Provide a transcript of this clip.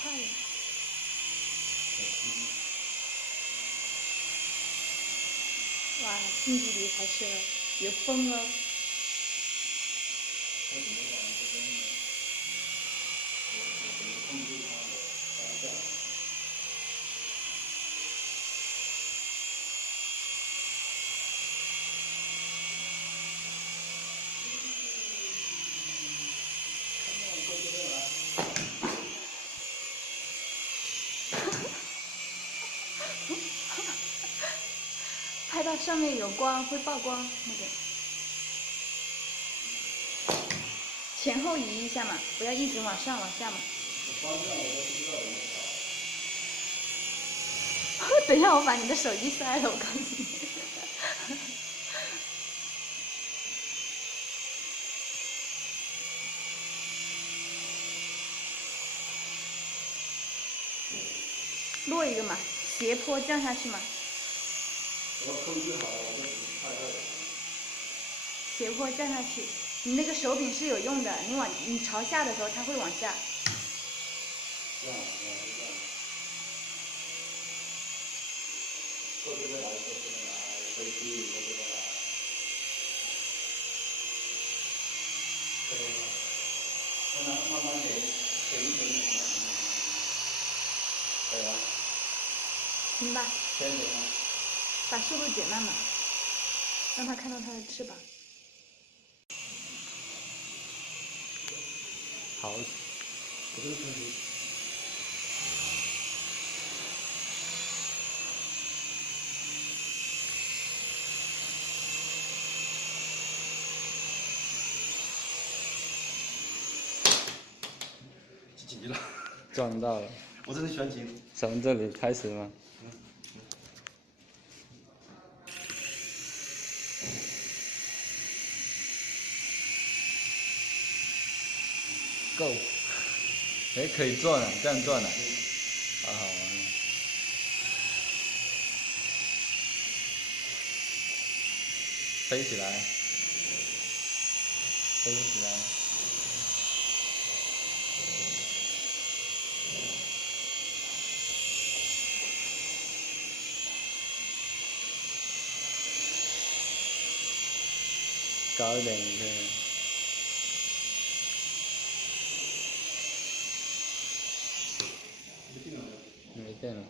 快了。哇，近距离还是有风哦。我怎么往这边呢？我怎么控制它的方向？看到过这边来。拍到上面有光会曝光那个。前后移一下嘛，不要一直往上往下嘛。方向我都不知道怎么搞。等一下，我把你的手机摔了，我告诉你。落一个嘛，斜坡降下去嘛。我控制好了，我就不太会。斜坡降下去，你那个手柄是有用的，你朝下的时候它会往下。这样，这样。过这边来，过这边来，飞机过这边来。可以吗？让它慢慢点，停一停，停。可以吗？行吧。先停啊。把速度减慢嘛，让它看到它的翅膀。好，不是问题。急了，撞到了。我真的喜欢急。从这里开始吗？够。哎，可以转了，这样转了。好好玩。飞起来，飞起来。高一点一点。没电了。没电了。